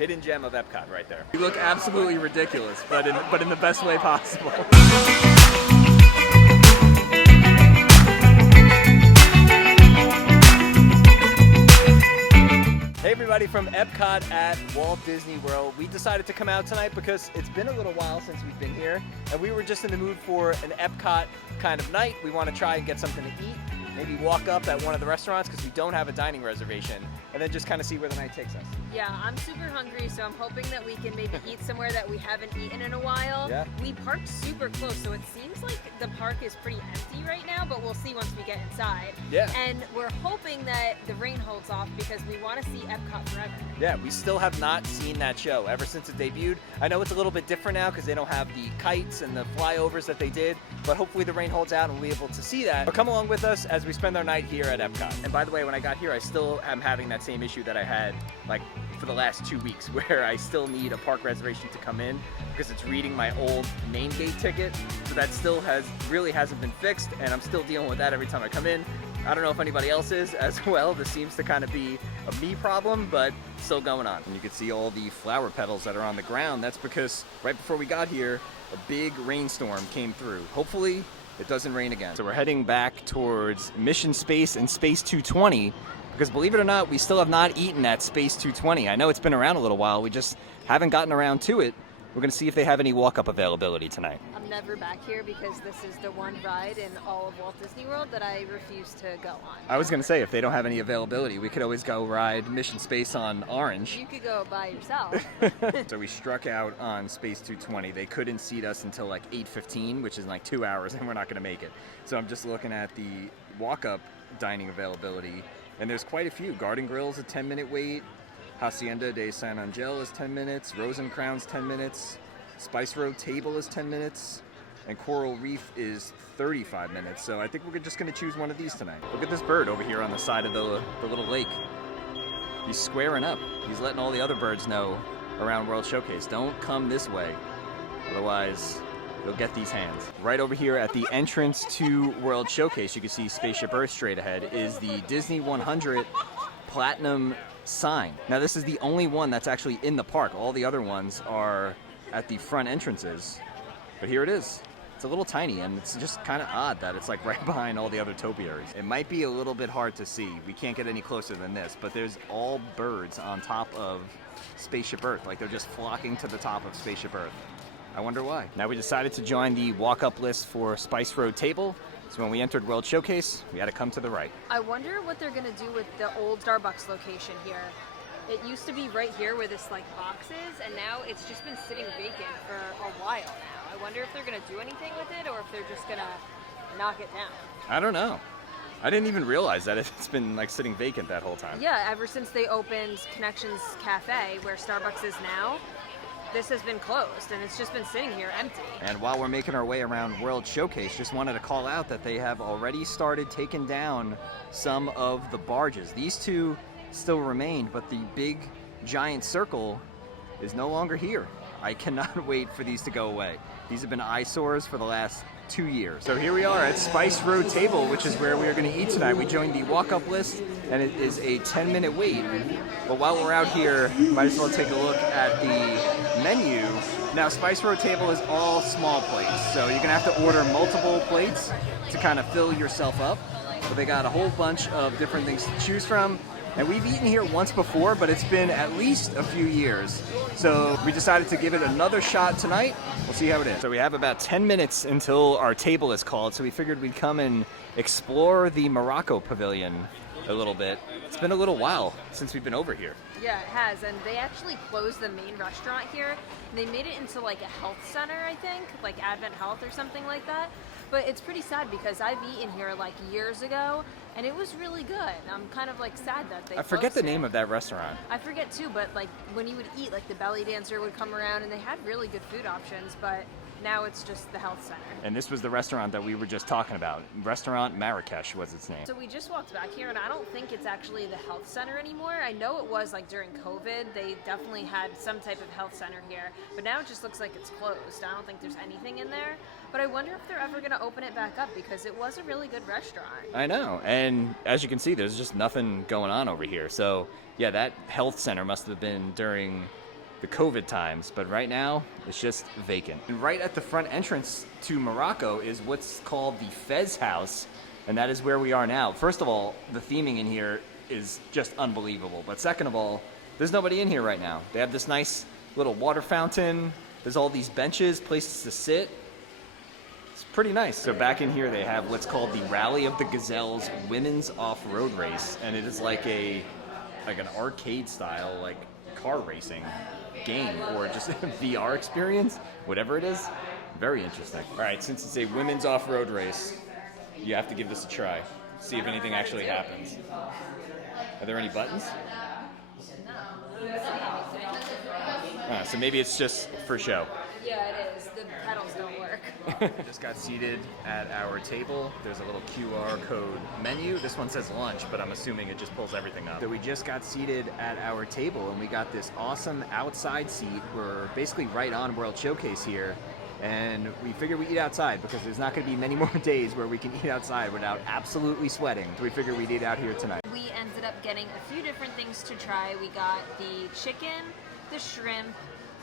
Hidden gem of Epcot right there. You look absolutely ridiculous, but in the best way possible. Hey everybody from Epcot at Walt Disney World. We decided to come out tonight because it's been a little while since we've been here, and we were just in the mood for an Epcot kind of night. We want to try and get something to eat, maybe walk up at one of the restaurants because we don't have a dining reservation, and then just kind of see where the night takes us. Yeah, I'm super hungry, so I'm hoping that we can maybe eat somewhere that we haven't eaten in a while. Yeah. We parked super close, so it seems like the park is pretty empty right now, but we'll see once we get inside. Yeah. And we're hoping that the rain holds off because we want to see Epcot Forever. Yeah, we still have not seen that show ever since it debuted. I know it's a little bit different now because they don't have the kites and the flyovers that they did, but hopefully the rain holds out and we'll be able to see that. But come along with us as we spend our night here at Epcot. And by the way, when I got here, I still am having that same issue that I had like for the last 2 weeks, where I still need a park reservation to come in because it's reading my old main gate ticket. So that still really hasn't been fixed, and I'm still dealing with that every time I come in. I don't know if anybody else is as well. This seems to kind of be a me problem, but still going on. And you can see all the flower petals that are on the ground. That's because right before we got here, a big rainstorm came through. Hopefully it doesn't rain again. So we're heading back towards Mission Space and Space 220, because believe it or not, we still have not eaten at Space 220. I know it's been around a little while, we just haven't gotten around to it. We're gonna see if they have any walk-up availability tonight. I'm never back here because this is the one ride in all of Walt Disney World that I refuse to go on. I was gonna say, if they don't have any availability, we could always go ride Mission Space on Orange. You could go by yourself. So we struck out on Space 220. They couldn't seat us until like 8:15, which is like 2 hours, and we're not gonna make it. So I'm just looking at the walk-up dining availability, and there's quite a few. Garden Grill's a 10-minute wait. Hacienda de San Angel is 10 minutes. Rosencrown's 10 minutes. Spice Road Table is 10 minutes. And Coral Reef is 35 minutes. So I think we're just going to choose one of these tonight. Look at this bird over here on the side of the little lake. He's squaring up. He's letting all the other birds know around World Showcase, don't come this way. Otherwise, you'll get these hands. Right over here at the entrance to World Showcase, you can see Spaceship Earth straight ahead, is the Disney 100 Platinum sign. Now this is the only one that's actually in the park. All the other ones are at the front entrances. But here it is. It's a little tiny, and it's just kind of odd that it's like right behind all the other topiaries. It might be a little bit hard to see. We can't get any closer than this, but there's all birds on top of Spaceship Earth. Like they're just flocking to the top of Spaceship Earth. I wonder why. Now we decided to join the walk-up list for Spice Road Table. So when we entered World Showcase, we had to come to the right. I wonder what they're gonna do with the old Starbucks location here. It used to be right here where this like box is, and now it's just been sitting vacant for a while now. I wonder if they're gonna do anything with it, or if they're just gonna knock it down. I don't know. I didn't even realize that it's been like sitting vacant that whole time. Yeah, ever since they opened Connections Cafe, where Starbucks is now, this has been closed, and it's just been sitting here empty. And while we're making our way around World Showcase, just wanted to call out that they have already started taking down some of the barges. These two still remain, but the big giant circle is no longer here. I cannot wait for these to go away. These have been eyesores for the last 2 years. So here we are at Spice Road Table, which is where we are going to eat tonight. We joined the walk-up list, and it is a 10-minute wait. But while we're out here, might as well take a look at the menu. Now, Spice Road Table is all small plates, so you're going to have to order multiple plates to kind of fill yourself up. But they got a whole bunch of different things to choose from. And we've eaten here once before, but it's been at least a few years. So we decided to give it another shot tonight. We'll see how it is. So we have about 10 minutes until our table is called, so we figured we'd come and explore the Morocco Pavilion a little bit. It's been a little while since we've been over here. Yeah, it has, and they actually closed the main restaurant here. They made it into like a health center, I think, like Advent Health or something like that. But it's pretty sad because I've eaten here like years ago, and it was really good. I'm kind of like sad that they I forget the closed name it. of that restaurant. I forget too, but like when you would eat, like the belly dancer would come around, and they had really good food options, but now it's just the health center. And this was the restaurant that we were just talking about. Restaurant Marrakesh was its name. So we just walked back here, and I don't think it's actually the health center anymore. I know it was like during COVID. They definitely had some type of health center here, but now it just looks like it's closed. I don't think there's anything in there. But I wonder if they're ever going to open it back up because it was a really good restaurant. I know. And as you can see, there's just nothing going on over here. So yeah, that health center must have been during the COVID times, but right now it's just vacant. And right at the front entrance to Morocco is what's called the Fez House, and that is where we are now. First of all, the theming in here is just unbelievable, but second of all, there's nobody in here right now. They have this nice little water fountain, there's all these benches, places to sit. It's pretty nice. So back in here they have what's called the Rally of the Gazelles Women's Off-Road Race, and it is like an arcade style like car racing game or just a VR experience, whatever it is. Very interesting. All right, since it's a women's off-road race, you have to give this a try. See if anything actually happens. Are there any buttons? So maybe it's just for show. Yeah, it is. The pedals don't work. Just got seated at our table. There's a little QR code menu. This one says lunch, but I'm assuming it just pulls everything up. So we just got seated at our table, and we got this awesome outside seat. We're basically right on World Showcase here, and we figure we eat outside because there's not going to be many more days where we can eat outside without absolutely sweating. So we figured we'd eat out here tonight. We ended up getting a few different things to try. We got the chicken, the shrimp,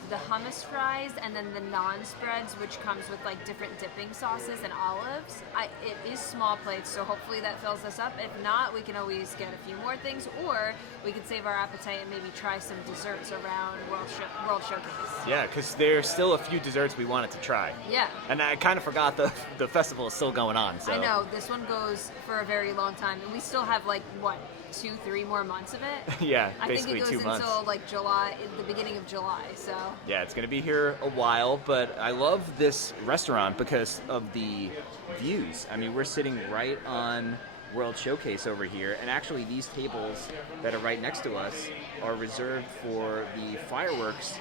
the hummus fries, and then the naan spreads, which comes with like different dipping sauces and olives. It is small plates, so hopefully that fills us up. If not, we can always get a few more things, or we could save our appetite and maybe try some desserts around World Showcase. Yeah, because there's still a few desserts we wanted to try. Yeah. And I kind of forgot the festival is still going on. So. I know, this one goes for a very long time, and we still have like, what, 2-3 more months of it? Yeah, I basically think it 2 goes months. until like July, the beginning of July, so. Yeah, it's going to be here a while, but I love this restaurant because of the views. I mean, we're sitting right on World Showcase over here, and actually these tables that are right next to us are reserved for the fireworks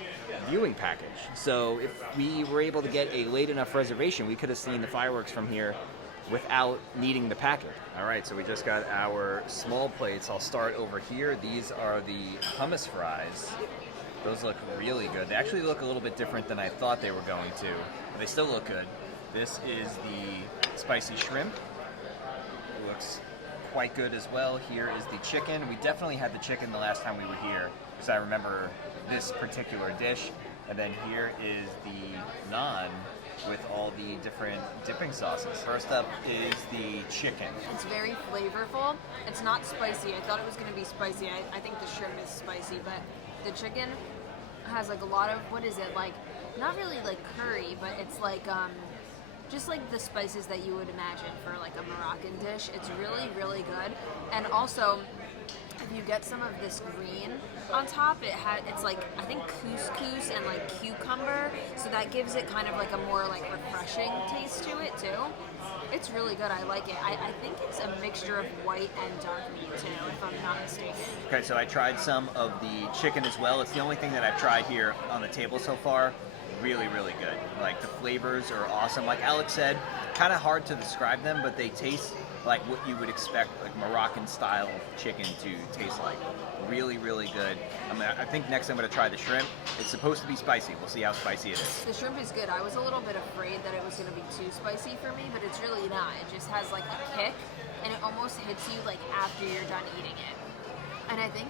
viewing package. So if we were able to get a late enough reservation, we could have seen the fireworks from here without needing the package. All right, so we just got our small plates. I'll start over here. These are the hummus fries. Those look really good. They actually look a little bit different than I thought they were going to. But they still look good. This is the spicy shrimp. It looks quite good as well. Here is the chicken. We definitely had the chicken the last time we were here, because I remember this particular dish. And then here is the naan with all the different dipping sauces. First up is the chicken. It's very flavorful. It's not spicy. I thought it was going to be spicy. I think the shrimp is spicy, but the chicken has like a lot of, what is it, like, not really like curry, but it's like, just like the spices that you would imagine for like a Moroccan dish. It's really, really good. And also, if you get some of this green on top, it's like, I think couscous and like cucumber, so that gives it kind of like a more like refreshing taste to it too. It's really good. I like it. I think it's a mixture of white and dark meat too, if I'm not mistaken. Okay, so I tried some of the chicken as well. It's the only thing that I've tried here on the table so far. Really, really good. Like, the flavors are awesome. Like Alex said, kind of hard to describe them, but they taste like what you would expect like Moroccan style chicken to taste like. Really, really good. I think next I'm going to try the shrimp. It's supposed to be spicy. We'll see how spicy it is. The shrimp is good. I was a little bit afraid that it was going to be too spicy for me, but it's really not. It just has like a kick, and it almost hits you like after you're done eating it. And I think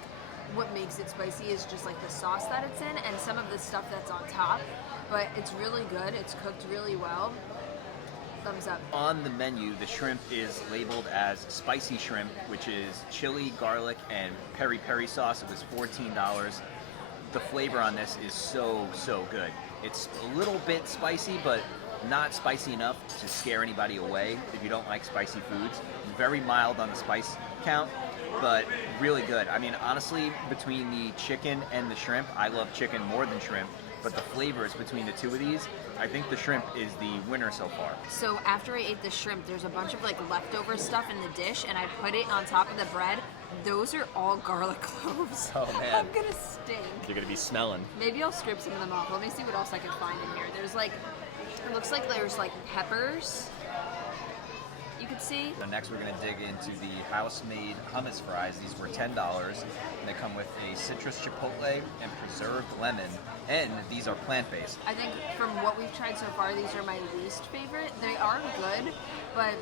what makes it spicy is just like the sauce that it's in and some of the stuff that's on top. But it's really good. It's cooked really well. Thumbs up. On the menu, the shrimp is labeled as spicy shrimp, which is chili, garlic, and peri-peri sauce. It was $14. The flavor on this is so, so good. It's a little bit spicy, but not spicy enough to scare anybody away if you don't like spicy foods. Very mild on the spice count, but really good. I mean, honestly, between the chicken and the shrimp, I love chicken more than shrimp. But the flavors between the two of these, I think the shrimp is the winner so far. So after I ate the shrimp, there's a bunch of like leftover stuff in the dish, and I put it on top of the bread. Those are all garlic cloves. Oh, man. I'm gonna stink. You're gonna be smelling. Maybe I'll strip some of them off. Let me see what else I can find in here. There's like, it looks like there's like peppers. You could see. So next we're going to dig into the house-made hummus fries. These were $10, and they come with a citrus chipotle and preserved lemon, and these are plant-based. I think from what we've tried so far, these are my least favorite. They are good, but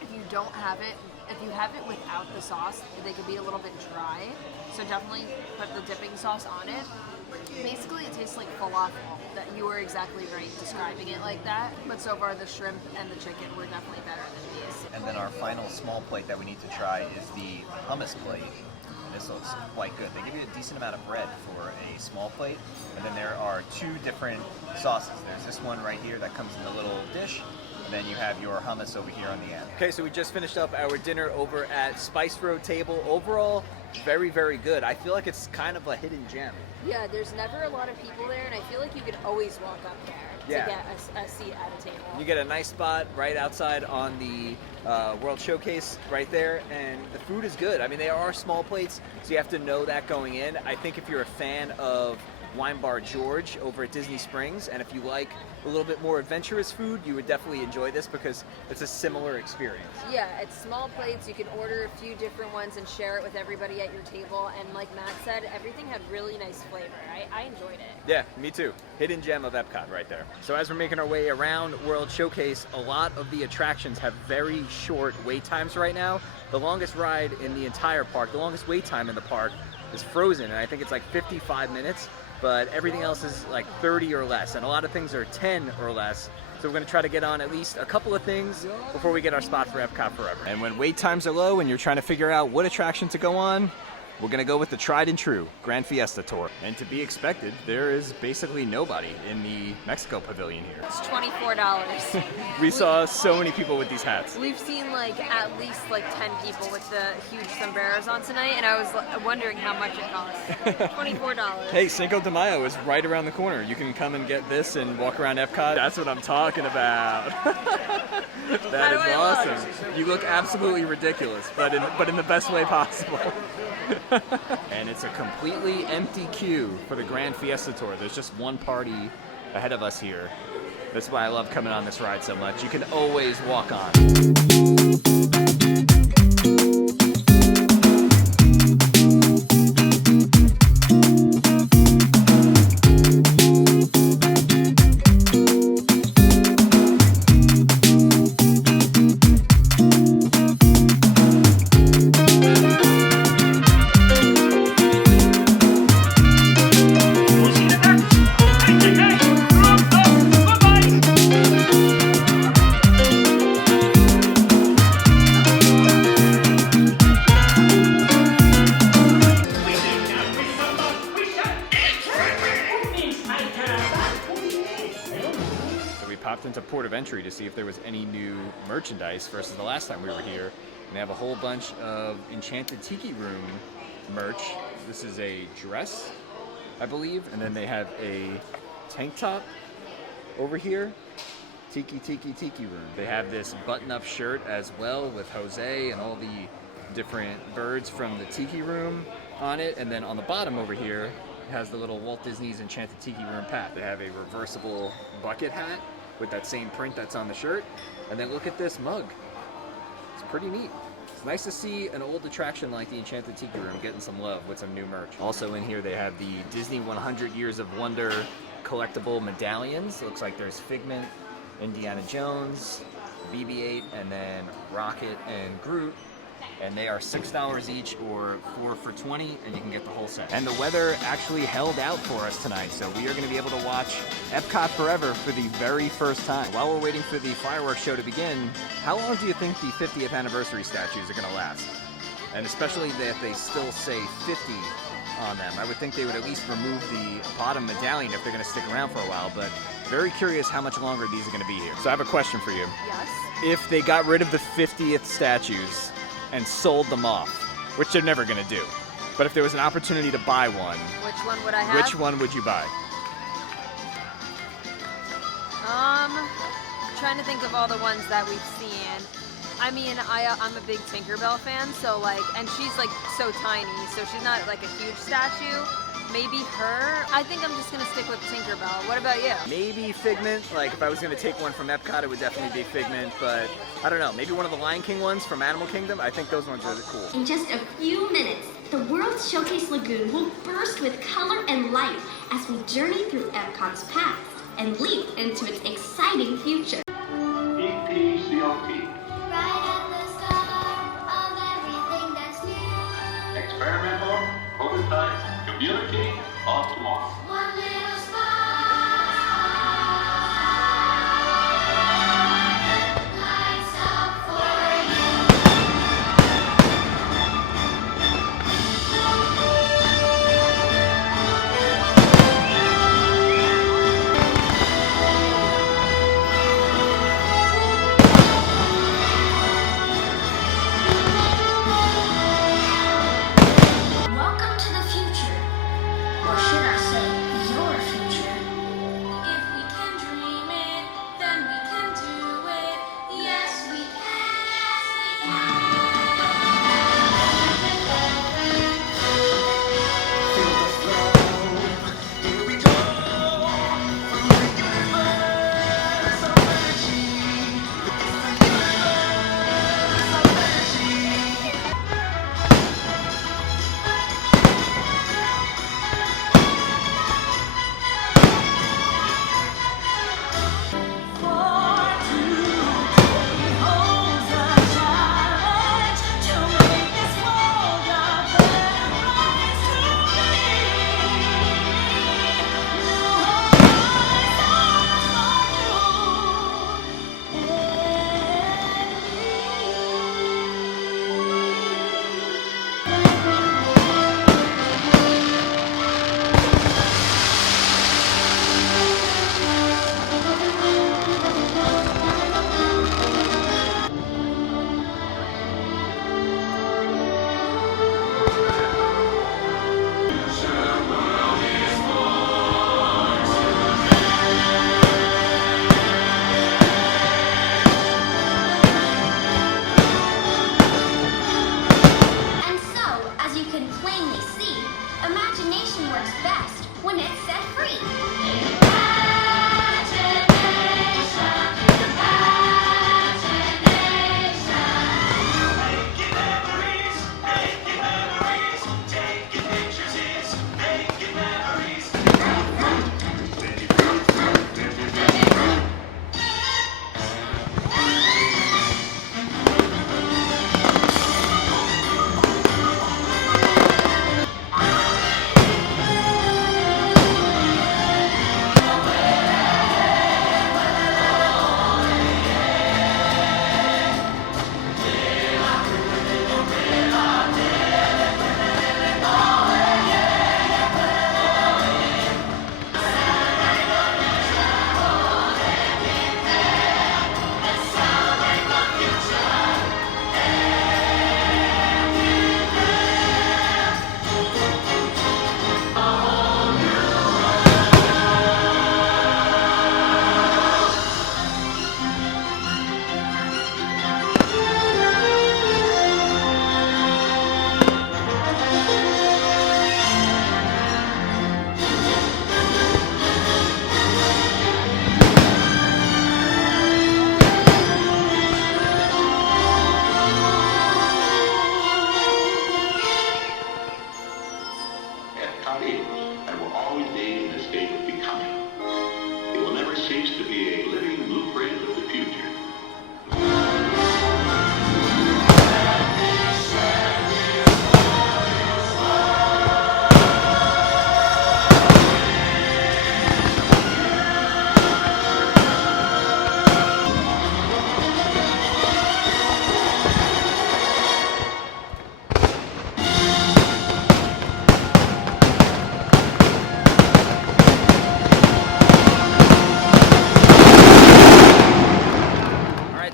if you don't have it, if you have it without the sauce, they could be a little bit dry. So definitely put the dipping sauce on it. Basically, falafel. That you were exactly right describing it like that. But so far the shrimp and the chicken were definitely better than these. And then our final small plate that we need to try is the hummus plate. This looks quite good. They give you a decent amount of bread for a small plate, and then there are two different sauces. There's this one right here that comes in a little dish, and then you have your hummus over here on the end. Okay, so we just finished up our dinner over at Spice Road Table. Overall, very, very good. I feel like it's kind of a hidden gem. Yeah, there's never a lot of people there, and I feel like you could always walk up there Yeah. to get a seat at a table. You get a nice spot right outside on the World Showcase right there, and the food is good. I mean, they are small plates, so you have to know that going in. I think if you're a fan of Wine Bar George over at Disney Springs, and if you like a little bit more adventurous food, you would definitely enjoy this because it's a similar experience. Yeah, it's small plates. You can order a few different ones and share it with everybody at your table. And like Matt said, everything had really nice flavor. I enjoyed it. Yeah, me too. Hidden gem of Epcot right there. So as we're making our way around World Showcase, a lot of the attractions have very short wait times right now. The longest ride in the entire park, the longest wait time in the park is Frozen, and I think it's like 55 minutes. But everything else is like 30 or less, and a lot of things are 10 or less. So we're gonna try to get on at least a couple of things before we get our spot for Epcot Forever. And when wait times are low and you're trying to figure out what attraction to go on, we're gonna go with the tried and true Gran Fiesta Tour. And to be expected, there is basically nobody in the Mexico Pavilion here. It's $24. We saw so many people with these hats. We've seen like at least like 10 people with the huge sombreros on tonight, and I was wondering how much it cost. $24. Hey, Cinco de Mayo is right around the corner. You can come and get this and walk around Epcot. That's what I'm talking about. That is awesome. You look absolutely ridiculous, but in the best way possible. And it's a completely empty queue for the Gran Fiesta Tour. There's just one party ahead of us here. That's why I love coming on this ride so much. You can always walk on. Popped into Port of Entry to see if there was any new merchandise versus the last time we were here. And they have a whole bunch of Enchanted Tiki Room merch. This is a dress, I believe, and then they have a tank top over here. Tiki Room. They have this button-up shirt as well with Jose and all the different birds from the Tiki Room on it. And then on the bottom over here, it has the little Walt Disney's Enchanted Tiki Room hat. They have a reversible bucket hat with that same print that's on the shirt. And then look at this mug. It's pretty neat. It's nice to see an old attraction like the Enchanted Tiki Room getting some love with some new merch. Also in here they have the Disney 100 Years of Wonder collectible medallions. Looks like there's Figment, Indiana Jones, BB-8, and then Rocket and Groot. And they are $6 each or 4 for $20, and you can get the whole set. And the weather actually held out for us tonight, so we are going to be able to watch Epcot Forever for the very first time. While we're waiting for the fireworks show to begin, how long do you think the 50th anniversary statues are going to last? And especially that they still say 50 on them. I would think they would at least remove the bottom medallion if they're going to stick around for a while, but very curious how much longer these are going to be here. So I have a question for you. Yes? If they got rid of the 50th statues and sold them off, which they're never gonna do, but if there was an opportunity to buy one, Which one would I have? which one would you buy? Trying to think of all the ones that we've seen. I mean, I'm a big Tinkerbell fan, so like, and she's like so tiny, so she's not like a huge statue. Maybe her. I think I'm just gonna stick with Tinkerbell. What about you? Maybe Figment. Like if I was gonna take one from Epcot, it would definitely be Figment, but I don't know, maybe one of the Lion King ones from Animal Kingdom. I think those ones are cool. In just a few minutes, the World Showcase Lagoon will burst with color and light as we journey through Epcot's past and leap into its exciting future. EPCOT. Right at the start of everything that's new. Experimental, prototype, community of tomorrow. One little spark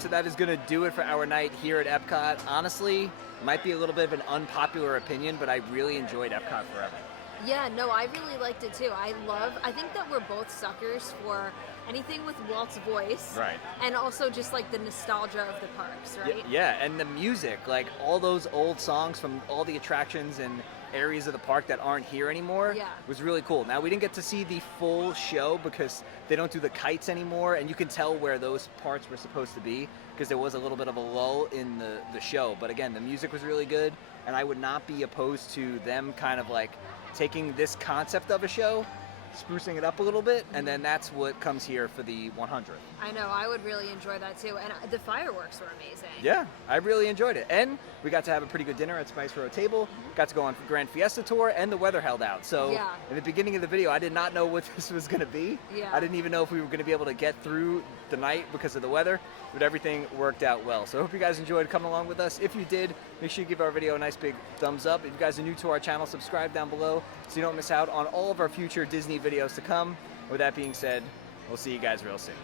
so that is going to do it for our night here at Epcot. Honestly, might be a little bit of an unpopular opinion, but I really enjoyed Epcot Forever. Yeah, no, I really liked it too. I think that we're both suckers for anything with Walt's voice. Right. And also just like the nostalgia of the parks, right? Yeah, and the music, like all those old songs from all the attractions and areas of the park that aren't here anymore was really cool. Now, we didn't get to see the full show because they don't do the kites anymore, and you can tell where those parts were supposed to be because there was a little bit of a lull in the show. But again, the music was really good, and I would not be opposed to them kind of like taking this concept of a show, sprucing it up a little bit, and then that's what comes here for the 100th. I know, I would really enjoy that too. And the fireworks were amazing. Yeah, I really enjoyed it. And we got to have a pretty good dinner at Spice Road Table, got to go on Gran Fiesta Tour, and the weather held out. So in the beginning of the video, I did not know what this was going to be. Yeah. I didn't even know if we were going to be able to get through the night because of the weather, but everything worked out well. So I hope you guys enjoyed coming along with us. If you did, make sure you give our video a nice big thumbs up. If you guys are new to our channel, subscribe down below so you don't miss out on all of our future Disney videos to come. With that being said, we'll see you guys real soon.